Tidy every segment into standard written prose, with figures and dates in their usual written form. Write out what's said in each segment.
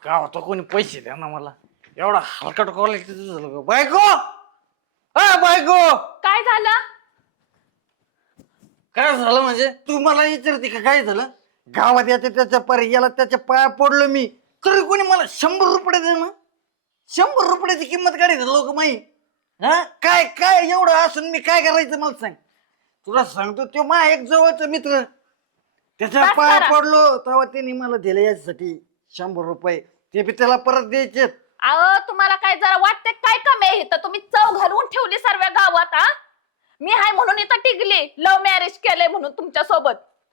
गावात कोणी पैसे द्या ना मला. एवढा हलकट क्वालिटी झालं. बायको बायको, काय झालं? काय झालं म्हणजे तू मला विचारते का काय झालं? गावात याच्या त्याच्या पर्याला त्याच्या पाया पडलो मी, तरी कोणी मला 100 रुपये दे ना. 100 रुपयाची किंमत काढायचं लोक माही. हा काय काय एवढं असून मी काय करायचं मला सांग. तुला सांगतो तो मा एक जवळचा मित्र, त्याच्या बस पाया करा. पडलो तेव्हा त्यांनी मला दिले याच्यासाठी 100 रुपये. ते बी त्याला परत द्यायचे. अहो तुम्हाला काय जरा वाटते काय कमी आहे? तर तुम्ही चव घालून ठेवली सर्व गावात. मी हाय म्हणून इथं टिकली. लव्ह मॅरेज केलंय म्हणून तुमच्या सोबत.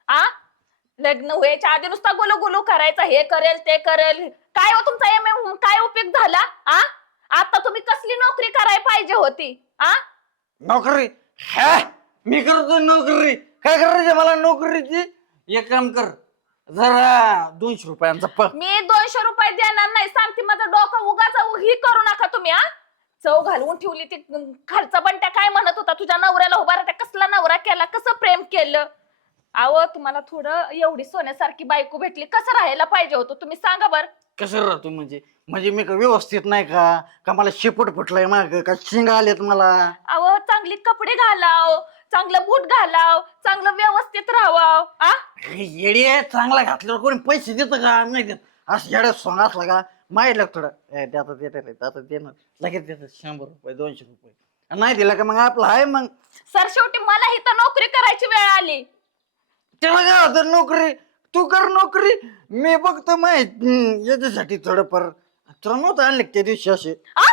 लग्न व्हायच्या आधी नुसता गुलू गुलू करायचा, हे करेल ते करेल. काय हो तुमचा काय उपयोग झाला? आता तुम्ही कसली नोकरी करायला पाहिजे होती? नोकरी? हा मी करतो नोकरी. काय करायचं मला नोकरीची? एक काम कर, जरा 200 रुपयांचा मी 200 रुपये देणार नाही. सांगते माझं डोकं उगाच ही करू नका तुम्ही. चव घालवून ठेवली. ती खालचा बंट्या काय म्हणत होता तुझ्या नवऱ्याला? उभा राहता कसला नवरा केला, कसं प्रेम केलं. अहो तुम्हाला थोडं एवढी सोन्यासारखी बायको भेटली, कसं राहायला पाहिजे होतं तुम्ही सांगा बर. कसं राहतो म्हणजे? म्हणजे मी का व्यवस्थित नाही का मला शेपूट फुटलाय माग का शिंग आलेत मला? अहो चांगले कपडे घालाव, चांगलं बूट घालाव, चांगलं व्यवस्थित राहावं. येडे चांगला घातल्यावर कोणी पैसे देतं का? नाही देत. असं येड्या सोंग असला का माहिती थोडं देतात देणार लगेच देतात 100 रुपये 200 रुपये. नाही दिला का मग आपलं आहे. मग सर शेवटी मला इथं नोकरी करायची वेळ आली. त्याला काय होतं नोकरी? तू कर नोकरी, मी बघतो माहित याच्यासाठी थोडंफार. तुला नव्हतं आणले त्या दिवशी असे?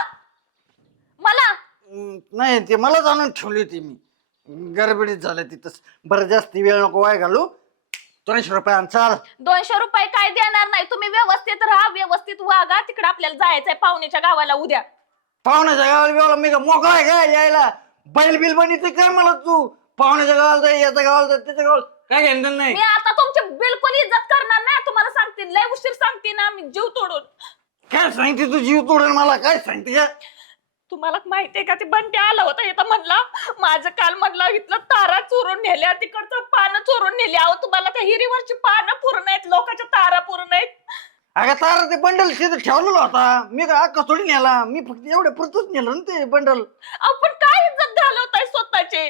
मला नाही ते मलाच आणून ठेवली होती मी. गडबडीत झालं तिथंच. बरं जास्त वेळ नको वाय घालू. 200 रुपये आण चाल. 200 रुपये काय देणार नाही. तुम्ही व्यवस्थित राहा, व्यवस्थित वागा. तिकडे आपल्याला जायचंय पाहुण्याच्या गावाला उद्या. पाहुण्याच्या गावाला बिवाला मी का मोकळा आहे का यायला? बैल बिल बनित काय मला तू? पाहुण्याच्या गावाला जाय, याच्या गावाला जाय, त्याच्या गावाला काय घेणं नाही. मी आता तुमची बिलकुल इज्जत करणार नाही. तुम्हाला सांगते, लय उशीर सांगते ना मी, जीव तोडून. काय सांगते तू? जीव तोडेल मला काय सांगते का? तुम्हाला माहितीये का ते बंट्या आला होता इथं, म्हणला माझं काल म्हणला इथलं तारा चोरून नेल्या, तिकडचं पानं चोरून नेली. अहो तुम्हाला त्या हिरीवरची पानं पूर्ण आहेत, लोकांच्या तारा पूर्ण आहेत. अगं तारा ते बंडल तिथं ठेवलेला होता. मी का अक्का थोडी नेला. मी फक्त एवढे पुरतच नेलं ना ते बंडल. आपण काय इज्जत घालवताय स्वतःची?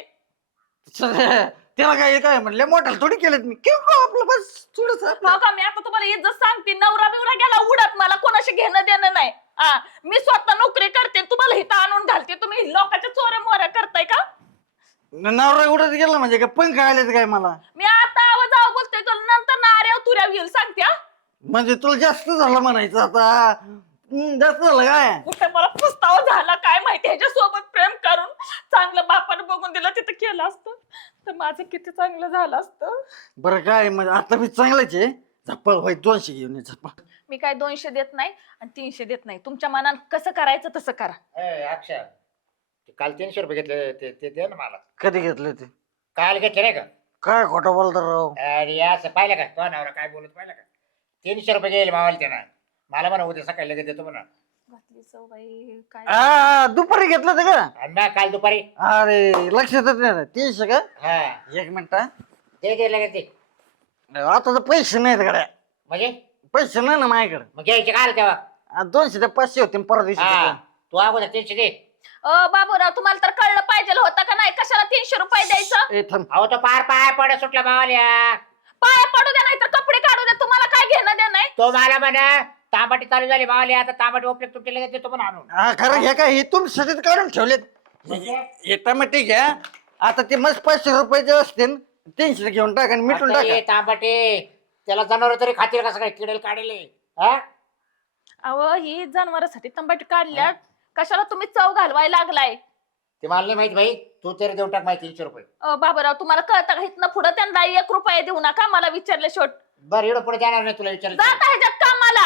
त्याला काय काय म्हणले मोठ्याला थोडी केलं मी. किंवा आपलं बस थोडस. हो का? मी आता तुम्हाला इज्जत सांगते. नवरा बिवरा गेला उडत, मला कोणाशी घेणं देणं नाही. मी स्वतः नोकरी करते, तुम्हाला इथं आणून घालते. तुम्ही लोकांच्या चोऱ्या मोऱ्या करताय का? नवरा उडत गेला म्हणजे काय पंख आलेत काय मला? मी आता आवाज बोलतोय, तुला नंतर नाऱ्या तुऱ्या येईल सांगते. म्हणजे तुला जास्त झालं म्हणायचं आता. जास्त झालं काय? कुठे मला पस्तावा झाला काय माहिती. ह्याच्यासोबत प्रेम करून चांगलं बापानं बघून दिलं, तिथं केलं असतं तर माझं किती चांगलं झालं असतं. बरं काय म्हणजे आता मी चांगलंच आहे. झप्पल व्हाय 200 घेऊन ये झप्पल. मी काय 200 देत नाही आणि 300 देत नाही. तुमच्या मनात कसं करायचं तसं करा. अक्षय, काल 300 रुपये घेतले ते दे ना मला. कधी घेतले ते? काल घेतले नाही का? काय खोटं बोलता राव? अरे असं पाहिलं का तो नवरा काय बोलत पाहिलं का? 300 रुपये गेले मावाला त्यानं. मला म्हणा उद्या सकाळी लगेच देतो म्हणा. घातली सवय काय. दुपारी घेतलं ते का? आणि ना काल दुपारी. अरे लक्षातच नाही. 300 का? हा एक मिनिट हा. दे लगेच दे. आता तर पैसे नाहीत गड्या. म्हणजे पैसे नाही ना माझ्याकडे. मग घ्यायचे काल तेव्हा. 200 ते 500 होते परत दिवशी. हा तू अगोदर 300 दे. बाबूराव तुम्हाला तर कळलं पाहिजे होतं का नाही? कशाला 300 रुपये द्यायचं? थांब. अहो तो पार पाय पड सुटला मावाल्या. पाया पडू द्या नाही तर कपडे काढू द्या. तुम्हाला काय घेणं दे नाही? तो मला म्हणा तांबाटी चालू झाली मावाली. आता तांबाटी ओपले तुटले लगेच देतो म्हणून आणून. हा खरं हे काय हे तुमच्यासाठी काढून ठेवलेत. हे टमाटे घ्या. आता ते मस्त 500 रुपयाचे असतील. 300 घेऊन टाका आणि मिटून आता टाका. हे तांबाटे त्याला जनावर तरी खातील कसं काय? किडेल काढले. हा अहो ही जनावरांसाठी तंबाटी काढल्यात, कशाला तुम्ही चव घालवायला लागलाय? ते मला नाही माहित भाई. तू तरी देऊन टाक माहिती 300 रुपये. बाबूराव तुम्हाला कळतं का? इथनं पुढं त्यांना 1 रुपया देऊ नका. मला विचारले शेवट बरं एवढं पुढे जाणार नाही तुला विचारलं. जात आहे जग कामाला.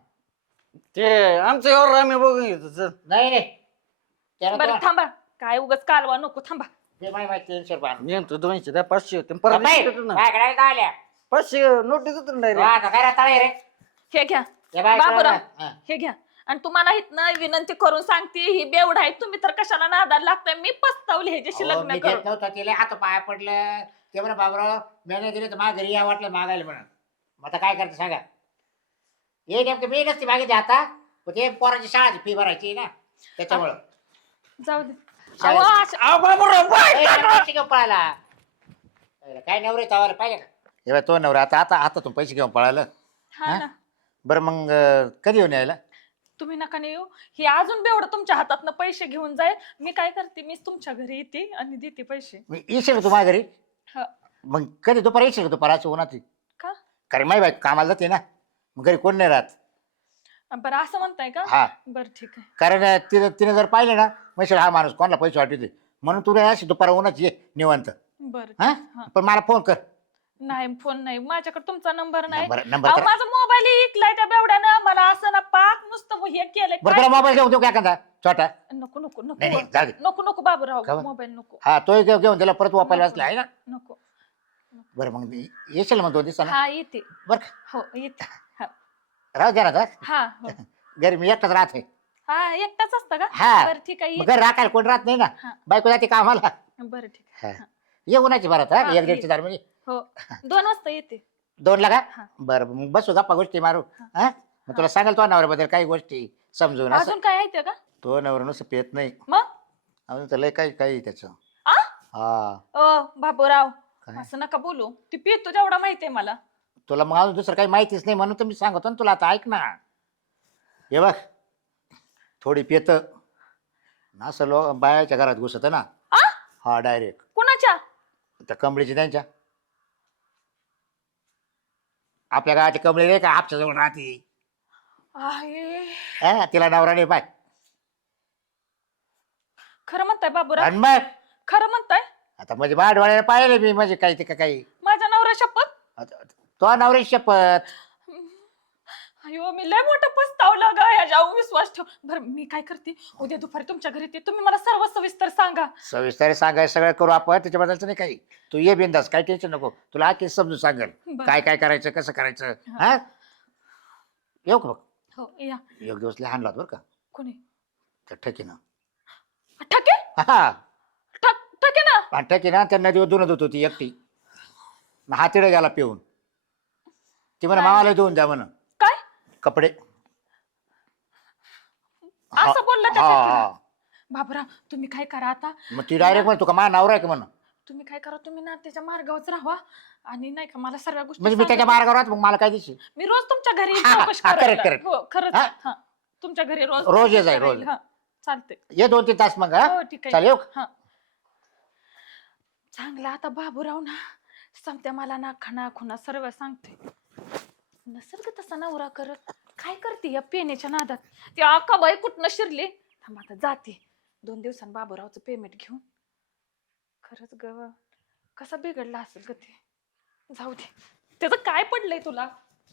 ते आमचं एवढं आम्ही बघून घेतो. चल. नाही नाही त्याला बरं तुला- थांबा, काय उगाच कालवा नको. थांबा. ते माहिती 300 रुपये आणून. मी म्हणतो 200 द्या 500 होते परत बाई, दिवशी देतो ना. काय करायला काय आल्या? 500 नोटीस होतो ना वा, आता काय राहता रे? हे घ्या हे बाय बाबूराव, हा. हे घ्या. आणि तुम्हाला इथनं विनंती करून सांगते, ही बेवड आहे. तुम्ही तर कशाला नादाला लागताय? मी पस्तावले ह्याच्याशी अहो, लग्न मी करून. देत नव्हतं तिला. हात पाया पडलं ते म्हणा बाबराव मी नाही दिले तर माझ्या घरी या वाटलं मागायला म्हणा. मग आता काय करते सांगा? हे नेमकं मी नसती मागितली आता, पण ते पोराची शाळाची फी भरायची ना त्याच्यामुळं. जाऊ दे. शाळेत- अहो, अहो, बाबूराव, बाय ए, करा. पैसे घेऊन पळाला. काय नवरे तवाला पाहिजे का? हे तो नवरा आता आता हातातून पैसे घेऊन पळालं. हा ना. बरं मग कधी येऊन यायला? तुम्ही नका नाही येऊ. हे अजून बेवढं तुमच्या हातातनं पैसे घेऊन जाईल. मी काय करते, मीच तुमच्या घरी येते आणि देते पैसे. मी येशील का तू माझ्या घरी? हा. मग कधी दुपारी येशील का दुपाराची उन्हाची? का कारण माही बाई कामाला जाते ना, मग घरी कोण नाही राहत. बरं असं म्हणताय का? हा, बरं ठीक आहे. कारण तिने जर पाहिलं ना म्हणजे हा माणूस कोणाला पैसे वाटते, म्हणून तुला अशी दुपारा उन्हाची ये निवांत. बरं हा हा. पण मला फोन कर. नाही फोन नाही माझ्याकडे, तुमचा नंबर नाही. नंबर अहो, कर. माझा मोबाईल इकलाय त्या बेवड्यानं. मला असं ना पाक नुसतं हे केलंय. बरं तुला मोबाईल घेऊन देऊ का एखादा छोटा? नको नको नाही, नको नाही, जाऊ दे. नको नको बाबूराव, का बरं? मोबाईल नको. हा तो घेऊन त्याला परत वापरायला वाचला आहे ना. नको. बरं मग येशील मग 2 दिवसानं? हा येते. बरं का? हो येते. हा राहू द्या ना आता. हा हो. घरी मी एकटाच राहते. हा एकटाच असतं का? हा. बरं ठीक आहे मग घरी राखायला कोण राहत नाही ना, हा. बायको जाते कामाला. बरं ठीक आहे. हा. ये उन्हाची भरत हा हा, 1-1.5 दरम्यान. हो 2 वाजता येते. 2 का? हा. बरं मग बसू गप्पा गोष्टी मारू. हा. हा मग तुला सांगाल तो नवऱ्याबद्दल काही गोष्टी समजून. असं अजून काय आहे का? तो नवरा नुसतं पेत नाही, मग अजून तर लय काही काही त्याचं. आ हा बाबूराव काय? असं नका बोलू. ती पितो तेवढा माहितीये मला. तुला मग अजून दुसरं काही माहितीच नाही म्हणून तर मी सांगतो ना तुला. आता ऐक ना, हे बघ थोडी पेत ना असं बायाच्या घरात घुसत ना. आ हा डायरेक्ट कुणाच्या? त्या कमळीची त्यांच्या. आपल्या गावाची कमळी नाही का आपच्या जवळ राहते. आहे हा तिला नवरा नाही पाय. खरं म्हणताय बाबूराव? आणि मग खरं म्हणताय? आता म्हणजे बाळ डोळ्याला पाहिले मी म्हणजे काही ते का काही. माझ्या नवऱ्या शपथ. आता तो नवरी शपथ. अयो मी लय मोठं पस्तावलं ग. याच्यावर विश्वास ठेव. बरं मी काय करते, उद्या दुपारी तुमच्या घरी येते. तुम्ही मला सर्व सविस्तर सांगा. सविस्तर सांगायचं सगळं करू आपण, त्याच्याबद्दलचं नाही काही. तू ये बिंदास, काही टेन्शन नको. तुला आखी समजून सांगेल बरं. काय काय करायचं कसं करायचं. हा. हा येऊ का बघ. हो या. 1 दिवस लय हाणला बरं का कोणी? त्या ठकीनं. ठके? हा ठके ना? आणि ठकीनं त्या नदीवर धुणत होती ती एकटी. हा तिकडे गेला पिऊन. ती म्हणा काय? मामाला धुवून द्या म्हणा काय कपडे. असं बोलला त्या हा ठेकीला? हा. बाबूराव तुम्ही काय करा आता, मग ती डायरेक्ट म्हणतो का मा नवरा आहे का म्हणा. तुम्ही काय करा, तुम्ही ना त्याच्या मार्गावरच राहा आणि नाही का मला सर्व गोष्टी म्हणजे मी त्याच्या सांगा. मार्गावर राहत मग मला काय दिसेल. मी रोज तुमच्या घरी हा, चौकशी हा, करेल. correct, correct. हो खरंच. हा? हा तुमच्या घरी रोज रोज ये चौकशी जाय, रोज. करेल. हा चालते. ये 2-3 तास मग. हा हो ठीक आहे. चालेल. हा चांगला आता बाबूराव ना समत्या मला ना खाना खुना सर्व सांगते. नसेल का तसा नवरा करत, काय करते या पेण्याच्या नादात. ती अक्का बाई कुठनं शिरली. थांब आता जाते 2 दिवसांनी बाबूरावचं पेमेंट घेऊन. खरंच ग कसा बिघडला असेल ग ते. जाऊ दे, त्याचं काय पडलंय तुला.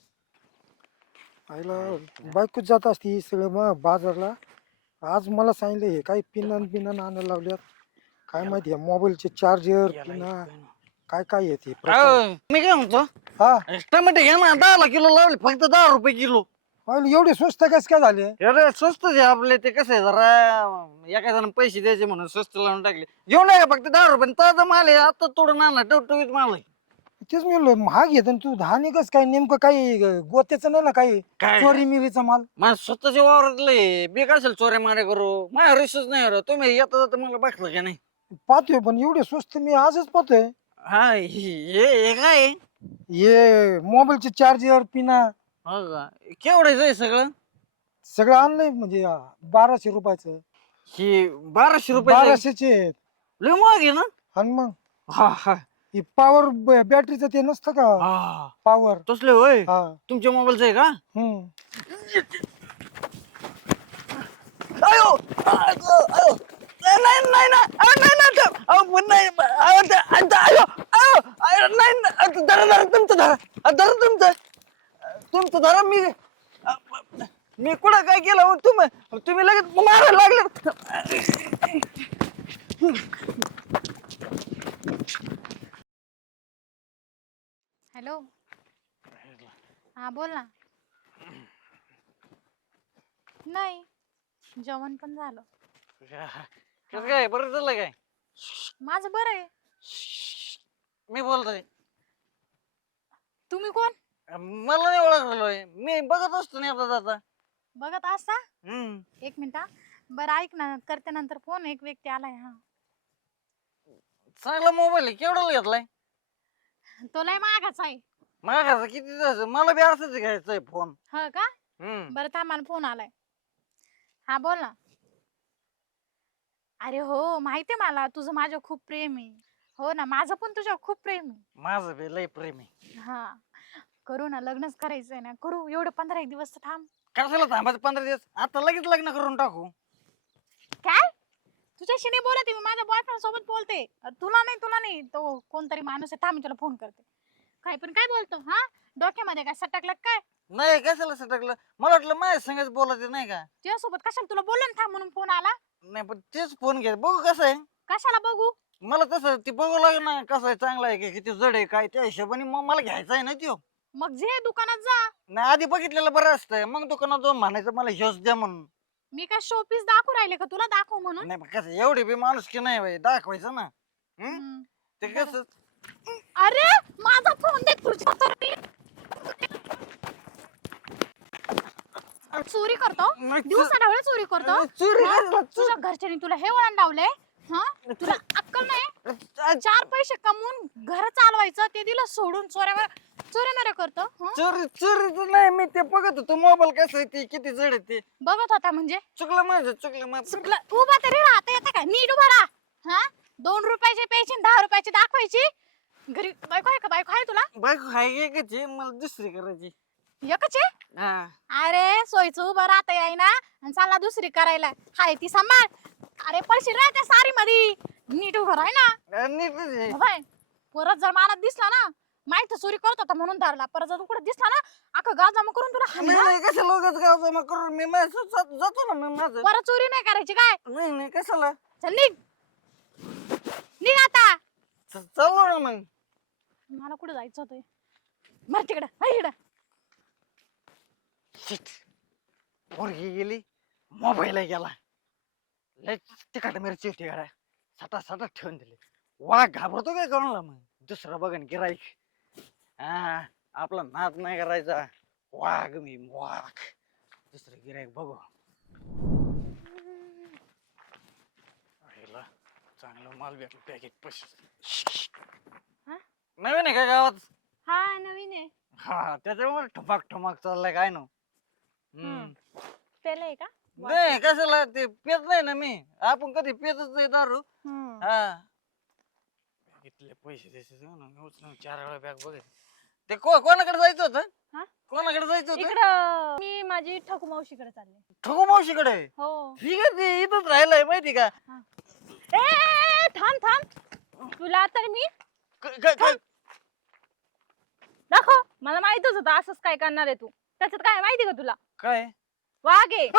आईला बायकोच जात असती सगळं मग बाजारला. आज मला सांगितलं हे काही पिनं आणायला लावल्यात. काय माहिती मोबाईलचे चार्जर पिना काय काय येते. मी काय म्हणतो, हा टमाटे घ्या ना. 10 किलो लावले फक्त 10 रुपये किलो. आईला एवढे स्वस्त कस काय झाले. अरे स्वस्त आहे आपले. ते कसं आहे जरा एका जण पैसे द्यायचे म्हणून स्वस्त लावून टाकले. घेऊन आहे फक्त 10 रुपये. ताजा माल आहे, आता तोडून आणला टवटवीत माल आहे. तेच मी म्हणलो महाग येत तू धाने कस काय नेमकं काही गोत्याचं नाही ना काही काय चोरी मिरीचा माल. माझ्या स्वतःच्या वावरातले बेकार असेल चोऱ्या मारे करू. माझ्या रिसच नाही रे. तुम्ही येता जाता मला बघलं का नाही. पाहतोय पण एवढे स्वस्त मी आजच पाहतोय. हा हे काय आहे? हे मोबाईलचे चार्जर पिना हो का? केवढ्याचं आहे सगळं? सगळं आणलंय म्हणजे 1200 रुपयाचं. हे 1200 रुपये 1200चे आहेत. लय महाग आहे ना. आणि मग हा हा हे पॉवर बॅटरीचं ते नसतं का हा पॉवर. तसले होय. हा तुमच्या मोबाईलचं आहे का? हम्म अयो अयो नाही नाही ना. नाही ना. अहो पण नाही. अयो अयो नाही. धरा तुमचं धरा. धरा तुमचं धरा. मी कुठं काय केलं हो? तुम्ही लगेच मारायला लागले. हॅलो हा बोल ना. नाही जेवण पण झालं. कसं काय बरं झालं काय? माझं बरं आहे. मी बोलतोय. तुम्ही कोण? मला नाही ओळखलोय, मी बघत असतो नाही आता. बघत असता. हम्म. 1 मिनिट हा. बरं ऐक ना, करते नंतर फोन. एक व्यक्ती आलाय. हा, चांगला मोबाईल आहे, केवढा घेतलाय? तो लय महागाचा आहे. माझ्या किती जायचं, मला बी असंच घ्यायचंय फोन. हो का? हम्म. बरं थांब, मला फोन आलाय. हा बोल ना. अरे हो, माहितीये मला तुझं माझ्यावर खूप प्रेम आहे. हो ना, माझं पण तुझ्यावर खूप प्रेम आहे. माझं बी लय प्रेम आहे. हा, करू ना, लग्नच करायचंय ना, करू. एवढं 15 एक दिवस तर थांब. कशाला थांबायचं 15 दिवस, आता लगेच लग्न करून टाकू. काय? तुझ्याशी नाही बोलते मी, माझ्या बॉयफ्रेंड सोबत बोलते. तुला नाही, तो कोणतरी माणूस आहे. थांब, मी तुला फोन करते. काय पण काय बोलतो? हा, डोक्यामध्ये काय सटकलं काय? नाही, कशाला सटकलं, मला वाटलं माझ्या संगच बोलायचं नाही का. तुझ्यासोबत कशाला तुला बोललो ना थांब म्हणून फोन आला? नाही पण तेच फोन घे, बघू कसं आहे. कशाला बघू? मला तसं ती बघू लागेल ना, कसं आहे, चांगला आहे की किती जड आहे काय, त्या हिशोबाने मग मला घ्यायचा आहे ना त्यो. मग जे दुकानात जा. नाही, आधी बघितलेलं बरं असतंय, मग दुकानात जाऊन म्हणायचं मला ह्योच द्या म्हणून. मी काय शोपीस दाखवू राहिले का तुला दाखव म्हणून? नाही पण कसं एवढी बी माणूस की नाही बाई, दाखवायचं ना. हम्म. ते कसं अरे माझा फोन दे तुझ्या तर मी चोरी करतो. नाही, दिवसा ढवळे चोरी करतो. चोरी हा? करायला तुझ्या घरच्यांनी तुला हे वळण लावलंय. हा, तुला अक्कल नाही. 4 पैसे कमवून घर चालवायचं, ते दिलं सोडून चोऱ्या करतो. हं? चोरीच नाही, मी ते बघत होतो मोबाईल कसं आहे ते किती जड आहे ते. बघत होता म्हणजे चुकलं माझं. चुकलं. उभा तरी राहता येतं का? नीट उभा राहा. हा, 2 रुपयाचे प्यायचे, 10 रुपयाचे दाखवायची. घरी बायको आहे का? बायको आहे तुला? बायको हाय एकच आहे, मला दुसरी करायची. एकच आहे? हा. अरे सोयचं उभं राहता येईना आणि चालला दुसरी करायला. हाय ती सांभाळ. अरे पडशील रे त्या सारी मध्ये. नीट उभं राह ना. नीटच आहे. बाय, परत जर मला दिसला ना, माहिती चोरी करत होता म्हणून धरला. परत जर कुठे दिसला ना, अख्खा गाव जमा करून तुला नाही हाणणार. नाही, कशाला उगाच गाव जमा करून मी माझं जातो ना मी माझं. परत चोरी नाही करायची काय? नाही नाही, कशाला चल निघ. निघ आता. चाललो ना मग. मला कुठे जायचं होतं? मर तिकडं, हाय इकडं. शिट, पोरगी गेली, मोबाईल गेला. लय तिखट मिरची होती गाड्या, सटा ठेवून दिली. वाघ घाबरतो काय कोणाला, मग दुसरं बघन गिराईक. हा, आपला नाद नाही करायचा. वाघ मी वाघ, दुसरं गिराईक बघू. आईला चांगला माल भेटला, पॅकेट पैसे. हा? नवीन आहे का गावात? हा, नवीन आहे. हा, त्याच्यामुळे ठमाक चाललाय काय ना. पेलंय का? नाही, कशाला, ते पेत नाही ना मी. आपण कधी पेतच नाही दारू. हा, इथले पैसे द्यायचे ना, 4 वेळा बॅग बघ. ते कोणाकडे जायचं होतं? हा? कोणाकडे जायचं होतं? इकडं मी माझी ठकू मावशीकडे चालले. ठोको मावशीकडे? हो. ठीक आहे, ते इथंच राहिलंय माहिती का. ए थांब. तुला तर मी काय दाखव. मला माहितच होतं असंच काय करणार आहे तू. त्याच्यात काय माहिती का तुला? काय वाघ आहे.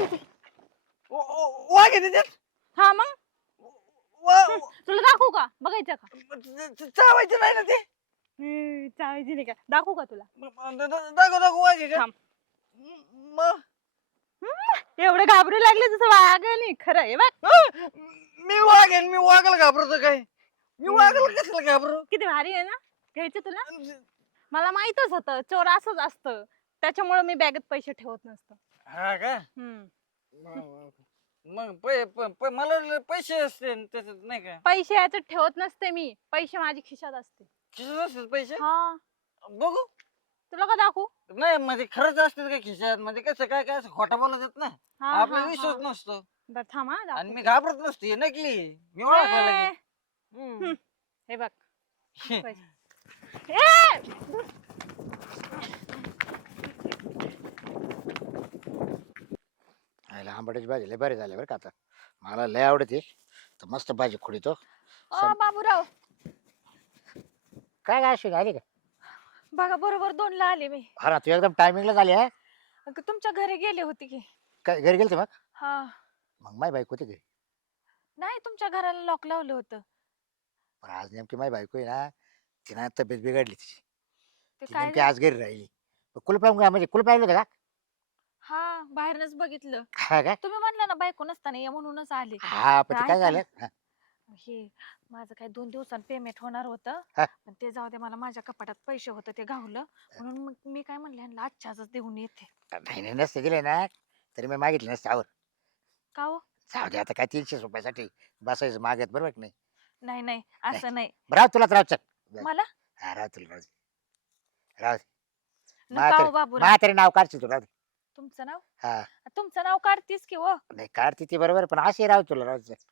वाघ आहे त्याच्यात? हा मग तुला दाखवू का? बघायचं का? चावायचं नाही ना ते. चावायची नाही का? दाखवू का तुला? दाखव वाघ आहे का? थांब. मग एवढं घाबरू लागले तसं वाघ नाही खरं आहे बघ. मी वाघ आहे, मी वाघाला घाबरतो काय? मी वाघाला कशाला घाबरू? किती भारी आहे ना? घ्यायचं तुला? मला माहितच होतं चोर असंच असतं, त्याच्यामुळे मी बॅगेत पैसे ठेवत नसतो. हा का? मग मला पैसे असते त्याच्यात नाही का? पैसे याच्यात ठेवत नसते मी. पैसे माझी खिशात असते. खिशात असतात पैसे? हा, बघू. तुला का दाखवू? नाही म्हणजे खरंच असतात का खिशात? म्हणजे कसं काय काय असं खोटा बोलत येत ना, हा, आपला हा, विश्वास हा. नसतो. बरं थांब हा, आणि दाखवते. मी घाबरत नसतो, हे नकली मी ओळखला ए, लगेच. हम्म. हे बघ पैसे. ए! आईला आंबाड्याची भाजी लय बरे झाले बरं का. आता मला लय आवडते, तर मस्त भाजी खुडीतो. ओ बाबूराव, काय काय अशी आली का? बघा बरोबर 2ला आले मी. हा ना, तू एकदम टायमिंगला झाली आहे. अगं, तुमच्या घरी गेले होते की. काय घरी गेलते मग? हा, मग माय बायको होती घरी. नाही तुमच्या घराला लॉक लावलं होतं. पण आज नेमकी माय बायको आहे ना, तिने तब्येत बिघडली तिची. ते ती काय नेमकी आज घरी राहिली. कुलूप लावून म्हणजे कुलूप लावलं होतं का? हा, बाहेरनच बघितलं. हा का? तुम्ही म्हणलं ना बायको नसताना ये म्हणूनच आले. हा पण ते काय काय का? झालं हा, हे माझं काही 2 दिवसांत पेमेंट होणार होतं, हा. पण ते जाऊ दे, मला माझ्या कपाटात पैसे होते ते गावलं, म्हणून मग मी काय म्हणले ह्यांना आजच्याच देऊन येते. नाही नाही, नसते दिले ना तरी मी मागितले नसते आवर. का हो? जाऊ दे आता, काय 300 रुपयासाठी बसायचं मागत, बरोबर की नाही? नाही नाही, असं नाही. राव तुलाच राव, चल. मला हा राव तुला, राव दे. राव दे. नका हो बाबूराव. तरी नाव काढशील तू, राव दे. तुमचं नाव हा तुमचं नाव काढतीस की हो. नाही काढते ती बरोबर, पण असे राव तुला, राव दे.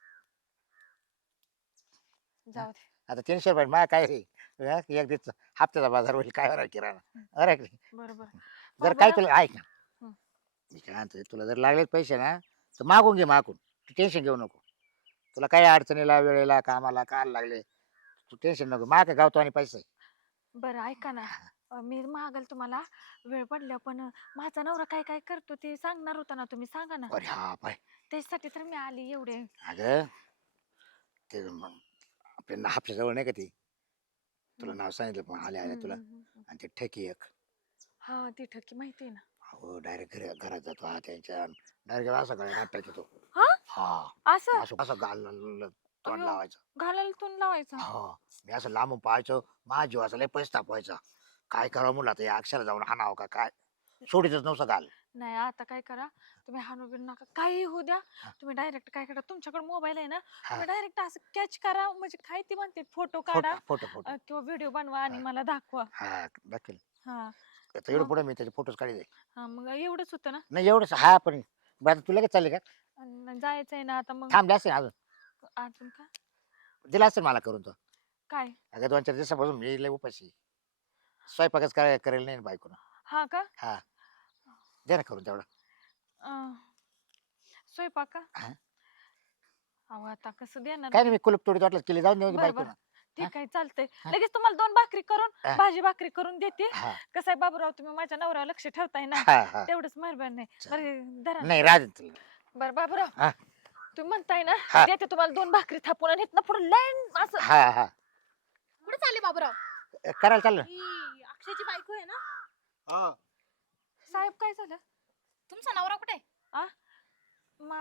जाऊ दे. आता 300 रुपये मा काय रे, हा, एक दिवस हप्त्याचा बाजार होईल, काय होणार किराणा, अरे की नाही? बरोबर. जर काय बाबूराव, तुला ऐक ना, हं. मी काय म्हणतोय, तुला जर लागले पैसे ना तर मागून घे, मागून. तू टेन्शन घेऊ नको. तुला काही अडचणीला, वेळेला, कामाला काल लागले, तू टेन्शन नको, माग गावतो आणि पैसे. बरं ऐका ना, मी मागल तुम्हाला वेळ पडल्या, पण माझा नवरा काय काय करतो ते सांगणार होता ना तुम्ही, सांगा ना. अरे हा पाय, त्याच्यासाठी तर मी आली एवढे. अगं ते मग आपल्या हापच्या जवळ नाही का ती, तुला नाव सांगितलं पण आले आले तुला, आणि ते ठेकी एक, हा ती ठकी माहिती आहे ना. हो डायरेक्ट घरात जातो, हा त्यांच्या डायरेक्ट असं गळ्यात टाकायचं तो. हा हा असं असं असं तोंड अयो. लावायचं. घालायला तून लावायचा. हो मी असं लांबून पाहायचो, माझ्या जीवाचा लय पैसे तापवायचा. काय करावं म्हणलं आता, या अक्षर जाऊन हाणावं का काय, सोडीतच नव्हतं घाल. नाही आता काय करा, तुम्ही हाणू बिनू नका, काही होऊ द्या. तुम्ही डायरेक्ट काय करा, तुमच्याकडे मोबाईल आहे ना, तुम्ही डायरेक्ट असं कॅच करा, म्हणजे काय ती म्हणते फोटो काढा, फोटो फोटो किंवा व्हिडिओ बनवा आणि मला दाखवा. हा दाखल. हा आता एवढं पुढे मी त्याचे फोटोज काढले. हा, मग एवढंच होतं ना. नाही एवढंच, हा पण बरं आता तुला काय चालले का, आणि जायचंय ना आता मग. थांबले असेल अजून, अजून का दिला असेल मला करून तो. काय? अगं 2-4 दिवसापासून मी लय उपाशी, स्वयंपाकच काय करेल नाही बायकोनं. हा का? हा दे ना करून तेवढं. अं, स्वयंपाक का? हा. अहो आता कसं देणार काय मी? नाही, मी कुलूप तोडी वाटलं केली, जाऊन देऊ बरं, बायकोनं. बरं. ठीक आहे चालतंय, हा. लगेच तुम्हाला 2 भाकरी करून, हा. भाजी भाकरी करून देते. हा कसं आहे बाबूराव, तुम्ही माझ्या नवऱ्यावर लक्ष ठेवताय ना, हा हा तेवढंच मेहरबान आहे. बरं धरा. नाही राज तुला. बरं बाबूराव, हा. तुम्ही म्हणताय ना, हा. देते तुम्हाला 2 भाकरी थापून, आणि इथनं पुढे लाईन असं. हा हा कुठे चालले बाबूराव? करायला चाललं. ही अक्षयची बायको आहे ना? हा साहेब काय झालं? तुमचा नवरा कुठे आहे? मा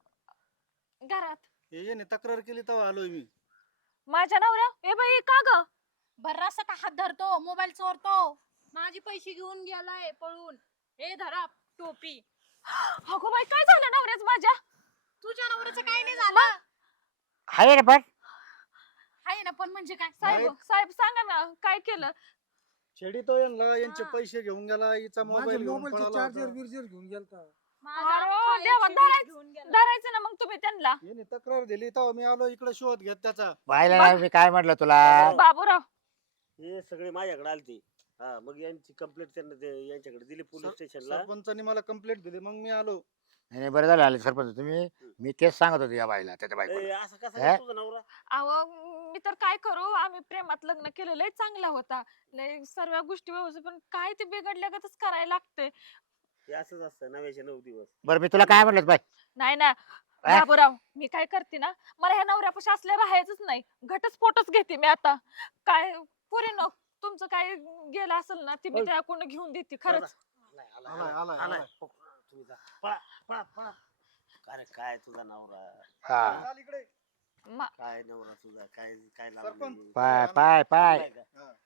घरात. हे ने तक्रार केली तेव्हा आलोय मी. माझ्या नवऱ्या, ए बाई का ग? बर्रासा का हात धरतो, मोबाईल चोरतो, माझे पैसे घेऊन गेलाय पळून. हे धरा टोपी. अगो बाई काय झालं नवऱ्याच माझ्या? तुझ्या नवऱ्याचं काही नाही झालं. आहे रे पण आहे ना, पण म्हणजे काय? साहेब साहेब सांगा ना काय केलं? छेडी तो यांना, यांचे हा. पैसे घेऊन गेला, हिचा माझ्या मोबाईल घेऊन मोबाईलचे पळाला चार्जर होता. बिर्जर घेऊन गेलता. माझा अरे अख्खा देवा, 120 घेऊन गेला. धरायचं ना मग तुम्ही त्यांना. याने तक्रार दिली तेव्हा मी आलो इकडे शोध घेत त्याचा. पाहिलं ना मी काय म्हटलं तुला. बाबूराव हे सगळे माझ्याकडे आलते. हा मग यांची कंप्लेंट त्यांना यांच्याकडे दिली पोलीस स्टेशनला. सरपंचानी मला कंप्लेंट दिली, मग मी आलो. नाही बरं झालं आले सरपंच तुम्ही, मी तेच सांगत होतो या बाईला, त्याच्या बायकोला. असं कसं हे? काय तुझा नवरा? अहो मी तर काय करू, आम्ही प्रेमात लग्न केलं, लय चांगला होता, लय सर्व गोष्टी व्यवस्थित, पण काय ते बिघडल्यागतच करायला लागते. हे असंच असतं 9 दिवस. बरं मी तुला काय म्हटलं बाई, नाही ना बाबूराव, मी काय करते ना, मला ह्या नवऱ्यापाशी असल्या राहायचंच नाही, घटस्फोटच घेते मी आता. काय पुरीनो, तुमचं काय गेलं असेल ना, ती मी त्याकडून घेऊन देते खरंच. आलाय. तुम्ही जा. पळा पळा पळा. अरे काय तुझा नवरा? हा चाल इकडे. काय नवरा तुझा? काय काय सरपंच. लावलं? पाय पाय पाय काय का?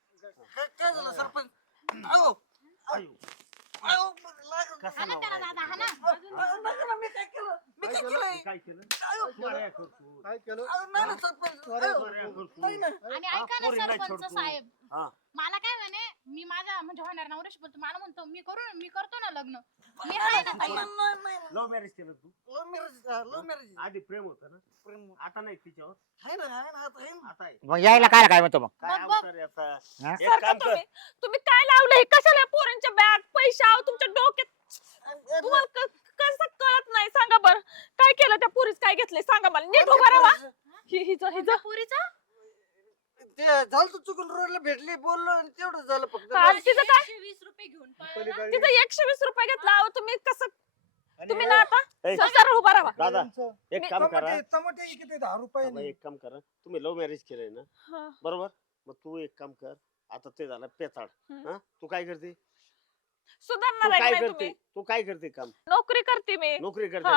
काय झालं सरपंच? अहो, आयु. अहो, कसा हा ना त्याला नवरा दादा, हा आहे ना. तुझा? अजून नका ना, मी काय केलं? मी काय केलंय? काय केलं? अहो, माऱ्या करतो. काय केलं? अहो, नाही ना सरपंच. अरे, अहो, माऱ्या करतो. नाही ना. आणि हा, ऐका ना पोरींना सरपंच छोडतो. साहेब, हा. मला काय म्हणे, मी माझा म्हणजे होणार नवऱ्याशी बोलतो, मला म्हणतो मी करतो ना लग्न. मी आहे ना नाही, तयार. नाही. लव्ह मॅरेज केलं तू? लव्ह मॅरेज आधी प्रेम होतं ना? आता नाही तिच्यावर? आहे ना, आता आहे ना. आता आहे. मग यायला काय म्हणतो मग. काय बघ, बघ. अवतार आहे आता? हा? एक सारखं काम कर. तुम्ही काय लावलंय, कशाला पोरांच्या बॅग पैसे, आहो तुमच्या डोक्यात तुम्हाला कसं कळत नाही, सांगा बरं. काय केलं त्या पुरीच, काय घेतलंय सांगा मला, नीट उभा राहा. हिचं पुरीचा ते झालं तर चुकून रोडला भेटली, बोललो आणि तेवढं झालं फक्त. हा, तिचं काय? 120 रुपये घेऊन पळाला. पलीकडे. तिचं 120 रुपये घेतला, अहो तुम्ही कसं, आणि तुम्ही ना आता ए, सरळ उभा राहा. दादा यांचं एक काम करा. टमाटे किती 10 रुपये बाबा, एक काम करा, तुम्ही लव्ह मॅरेज केलंय ना, हा. बरोबर? मग तू एक काम कर, आता ते झालं पेताड. हम्म. हा? तू काय करते? सुधारणार तू आहे काय का नाही करते? तुम्ही? तू काय करते काम? नोकरी करते मी. नोकरी करते हा. ना?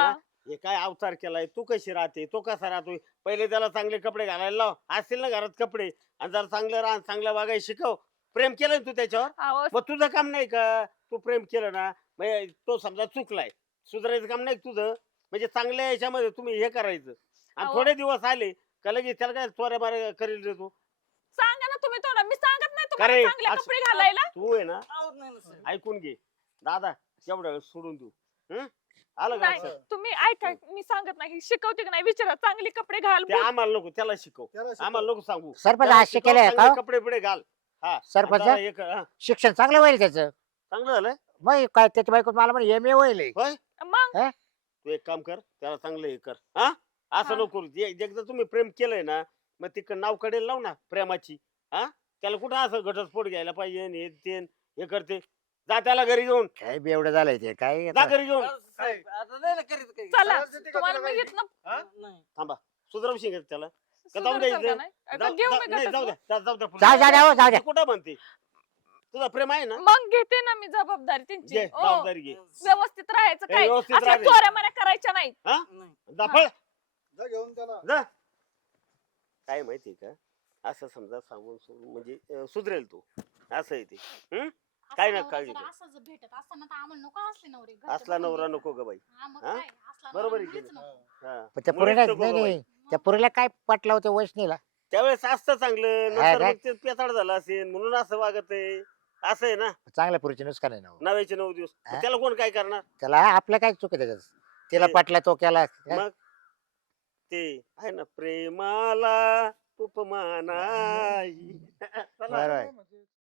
हे काय अवतार केलाय, तू कशी राहते, तो कसा राहतोय. पहिले त्याला चांगले कपडे घालायला लाव, असतील ना घरात कपडे, आणि जरा चांगलं राहा, चांगलं वागायला शिकव. प्रेम केलं ना तू त्याच्यावर, अहो, मग तुझं काम नाही का? तू प्रेम केलं ना, मग तो समजा चुकलाय, सुधारायचं काम नाही का तुझं? म्हणजे चांगल्या याच्यामध्ये तुम्ही हे करायचं. आणि अहो. थोडे दिवस आले का लगेच त्याला काय चोऱ्या मारे करेल रे तू. सांगा ना तुम्ही थोडं, मी सांगत नाही का तुम्हाला रे? चांगले असं- कपडे घालायला. तू आहे ना, आवडत नाही ना सर. ऐकून घे दादा, एवढ्या वेळ सोडून देऊ. हं? आलं का नाही लक्षात? तुम्ही ऐका, मी सांगत नाही, शिकवते की नाही विचारा. चांगले कपडे घाल. ते आम्हाला नको, त्याला शिकव. त्याला शिकव. आम्हाला नको सांगू. सरपंच त्याला आज शिकव, शिकेल का चांगले हो? कपडे बिडे घाल. हा सरपंच? आणि जरा हे कर, हा. शिक्षण चांगलं होईल त्याचं. चांगलं झालंय मग काय त्याच्या बायको मला म्हणे MA होईल. होय. मग तू एक काम कर, त्याला चांगलं हे कर. हा असं हा. नको करू. एकदा तुम्ही प्रेम केलंय ना, मग तिकडं नाव कडेल लाव ना प्रेमाची. हा त्याला कुठं असं घटस्फोट घ्यायला पाहिजे आणि हे ते हे करते. जा त्याला घरी घेऊन, काय बेवढं झालंय ते काय जा आता. घरी घेऊन. साहेब, आता नाही ना करीत काही. चला सहज देते का तुम्हाला तुला मी काही? घेतलं नाही. थांबा, सुधरवशील का त्याला? का जाऊन सुधारचाल का द्यायचं? नाही? का जाऊ घेऊ जाऊ- मी नाही, घटस्फोट? जाऊ द्या, जाऊ द्या. जाऊ द्या हो, जाऊ द्या. तू कुठं म्हणते? तुझा प्रेम आहे ना, मग घेते ना मी जबाबदारी त्यांची. घे हो. जबाबदारी घे. व्यवस्थित राहायचं हे काय, व्यवस्थित असल्या राहायचं. चोऱ्या माऱ्या करायच्या नाही. नाही. जा पळ. जा घेऊन त्याला. जा. काय माहितीये का, असं समजा सांगून सोडून म्हणजे सुधरेल तू, असं आहे ते. हं? काय असा नाही नवरा काळजी जर कर. असं भेटत असताना तर आम्हाला नको असले नवरे. घरचे असला बघून नवरा घ्यायचा. नको ग बाई. हा, मग हा? काय? असला बरोबर नवरा आहे की मुळीच नाही? नको. हा. पण त्या मुळीच पुरीला नको नाही ग बाई. नाही त्या पुरीला काय पटलं होतं वैष्णीला. त्यावेळेस असतं चांगलं, हा नंतर काय? मग ते पेताड झालं असेल म्हणून असं वागत आहे. असं आहे ना, चांगल्या पुरीची नुसकान आहे ना हो. 9 दिवस. मग हा? त्याला कोण काय करणार? त्याला आपलं काय चुक आहे त्याच्यात. तिला ते- पटला तो केला. मग ते आहे ना, प्रेमाला उपमा नाही. चला. बरोबर आहे. म्हणजे